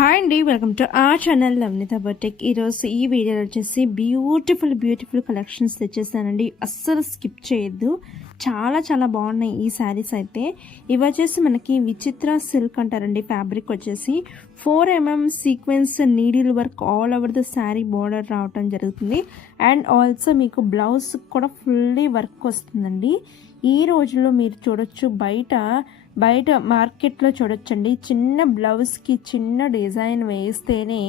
Hi అండి, welcome to ఆ channel నవనీత boutique. ఈరోజు ఈ వీడియోలో వచ్చేసి బ్యూటిఫుల్ కలెక్షన్స్ తెచ్చేసానండి. అస్సలు స్కిప్ చేయొద్దు, చాలా చాలా బాగున్నాయి ఈ శారీస్ అయితే. ఇవి వచ్చేసి మనకి విచిత్ర సిల్క్ అంటారండి. ఫ్యాబ్రిక్ వచ్చేసి 4mm sequence needle work all over the sari border రావటం జరుగుతుంది. అండ్ ఆల్సో మీకు బ్లౌజ్ కూడా ఫుల్లీ వర్క్ వస్తుందండి. ఈ రోజుల్లో మీరు చూడొచ్చు, బయట మార్కెట్లో చూడొచ్చండి, చిన్న బ్లౌజ్కి చిన్న డిజైన్ వేస్తేనే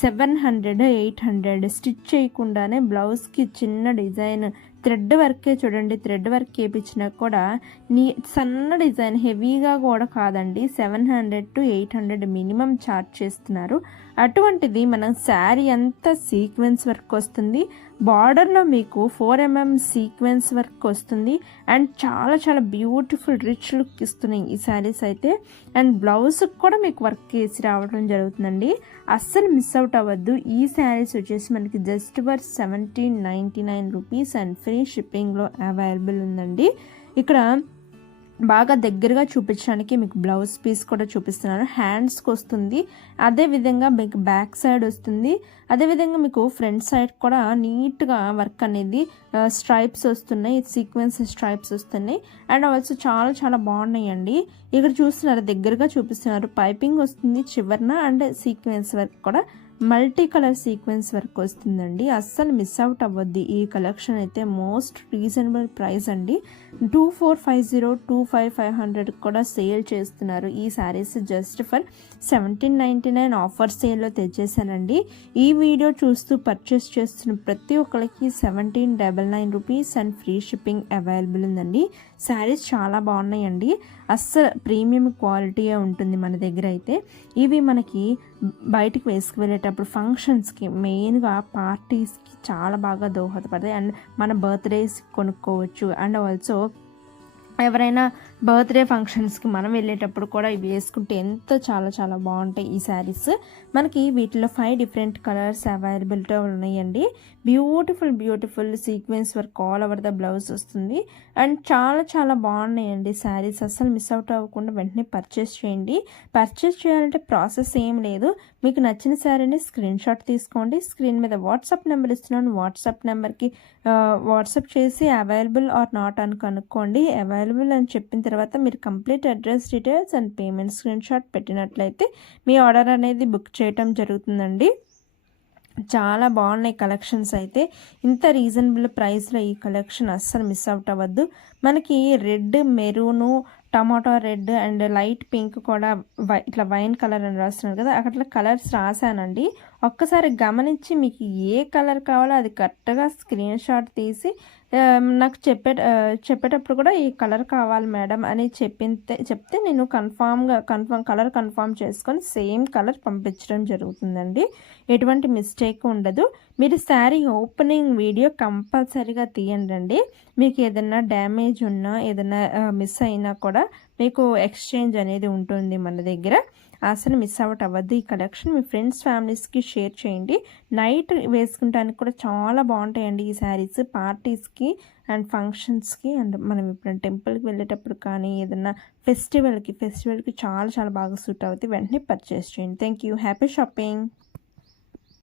700 800, స్టిచ్ చేయకుండానే బ్లౌజ్కి చిన్న డిజైన్ థ్రెడ్ వర్కే చూడండి, థ్రెడ్ వర్క్ వేయించినా కూడా సన్న డిజైన్ హెవీగా కూడా కాదండి, 700 to 800 మినిమం చార్జ్ చేస్తున్నారు. అటువంటిది మన శారీ అంతా సీక్వెన్స్ వర్క్ వస్తుంది, బార్డర్లో మీకు 4mm సీక్వెన్స్ వర్క్ వస్తుంది. అండ్ చాలా చాలా బ్యూటిఫుల్ రిచ్ లుక్ ఇస్తున్నాయి ఈ శారీస్ అయితే. అండ్ బ్లౌజ్కి కూడా మీకు వర్క్ వేసి రావడం జరుగుతుందండి. అస్సలు మిస్ అవుట్ అవ్వద్దు. ఈ శారీస్ వచ్చేసి మనకి just for 1799 rupees and free షిప్పింగ్లో అవైలబుల్ ఉందండి. ఇక్కడ బాగా దగ్గరగా చూపించడానికి మీకు బ్లౌజ్ పీస్ కూడా చూపిస్తున్నాను. హ్యాండ్స్కి వస్తుంది, అదేవిధంగా మీకు బ్యాక్ సైడ్ వస్తుంది, అదేవిధంగా మీకు ఫ్రంట్ సైడ్ కూడా నీట్గా వర్క్ అనేది స్ట్రైప్స్ వస్తున్నాయి, సీక్వెన్స్ స్ట్రైప్స్ వస్తున్నాయి. అండ్ ఆల్సో చాలా చాలా బాగున్నాయండి. ఇక్కడ చూస్తున్నారు, దగ్గరగా చూపిస్తున్నారు, పైపింగ్ వస్తుంది చివరన, అండ్ సీక్వెన్స్ వర్క్ కూడా మల్టీ కలర్ సీక్వెన్స్ వర్క్ వస్తుందండి. అస్సలు మిస్ అవుట్ అవ్వద్ది. ఈ కలెక్షన్ అయితే మోస్ట్ రీజనబుల్ ప్రైస్ అండి. 2450 2500 కూడా సేల్ చేస్తున్నారు ఈ శారీస్. జస్ట్ ఫర్ 1799 ఆఫర్ సేల్లో తెచ్చేసానండి. ఈ వీడియో చూస్తూ పర్చేస్ చేస్తున్న ప్రతి ఒక్కరికి 1799 rupees and free shipping available ఉందండి. శారీస్ చాలా బాగున్నాయండి, అస్సలు ప్రీమియం క్వాలిటీ ఉంటుంది మన దగ్గర అయితే. ఇవి మనకి బయటికి వేసుకువెళ్ళేటప్పుడు ఫంక్షన్స్కి, మెయిన్గా పార్టీస్కి చాలా బాగా దోహదపడతాయి. అండ్ మన బర్త్డేస్కి కొనుక్కోవచ్చు. అండ్ ఆల్సో ఎవరైనా బర్త్డే ఫంక్షన్స్కి మనం వెళ్ళేటప్పుడు కూడా ఇవి వేసుకుంటే ఎంతో చాలా చాలా బాగుంటాయి ఈ శారీస్. మనకి వీటిలో 5 డిఫరెంట్ కలర్స్ అవైలబిలిటీ ఉన్నాయండి. Beautiful sequence work all over the blouse వస్తుంది. అండ్ చాలా చాలా బాగున్నాయండి శారీస్. అస్సలు మిస్ అవుట్ అవ్వకుండా వెంటనే పర్చేస్ చేయండి. పర్చేస్ చేయాలంటే ప్రాసెస్ ఏం లేదు, మీకు నచ్చిన శారీని స్క్రీన్ షాట్ తీసుకోండి. స్క్రీన్ మీద వాట్సాప్ నెంబర్ ఇస్తున్నాను, వాట్సాప్ నెంబర్కి వాట్సాప్ చేసి అవైలబుల్ ఆర్ నాట్ అని కనుక్కోండి. అవైలబుల్ అని చెప్పిన తర్వాత మీరు complete address details and payment screen shot పెట్టినట్లయితే మీ ఆర్డర్ అనేది బుక్ చేయటం జరుగుతుందండి. చాలా బాగున్నాయి కలెక్షన్స్ అయితే. ఇంత రీజనబుల్ ప్రైస్లో ఈ కలెక్షన్ అస్సలు మిస్ అవుట్ అవ్వద్దు. మనకి red, maroon, tomato red and light pink కూడా ఇట్లా వైన్ కలర్ అని రాస్తున్నారు కదా, అట్లా కలర్స్ రాశానండి. ఒక్కసారి గమనించి మీకు ఏ కలర్ కావాలో అది కరెక్ట్గా స్క్రీన్ షాట్ తీసి నాకు చెప్పేటప్పుడు కూడా ఈ కలర్ కావాలి మేడం అని చెప్తే నేను కలర్ కన్ఫామ్ చేసుకొని సేమ్ కలర్ పంపించడం జరుగుతుందండి. ఎటువంటి మిస్టేక్ ఉండదు. మీరు శారీ ఓపెనింగ్ వీడియో కంపల్సరీగా తీయండి. మీకు ఏదైనా డ్యామేజ్ ఉన్నా, ఏదైనా మిస్ అయినా కూడా మీకు ఎక్స్చేంజ్ అనేది ఉంటుంది మన దగ్గర. అసలు మిస్ అవుట్ అవ్వద్దు. ఈ కలెక్షన్ మీ ఫ్రెండ్స్ ఫ్యామిలీస్కి షేర్ చేయండి. నైట్ వేసుకుంటానికి కూడా చాలా బాగుంటాయండి ఈ శారీస్, పార్టీస్కి అండ్ ఫంక్షన్స్కి. అండ్ మనం ఇప్పుడు టెంపుల్కి వెళ్ళేటప్పుడు కానీ ఏదైనా ఫెస్టివల్కి చాలా చాలా బాగా సూట్ అవుతాయి. వెంటనే పర్చేస్ చేయండి. Thank you. Happy shopping.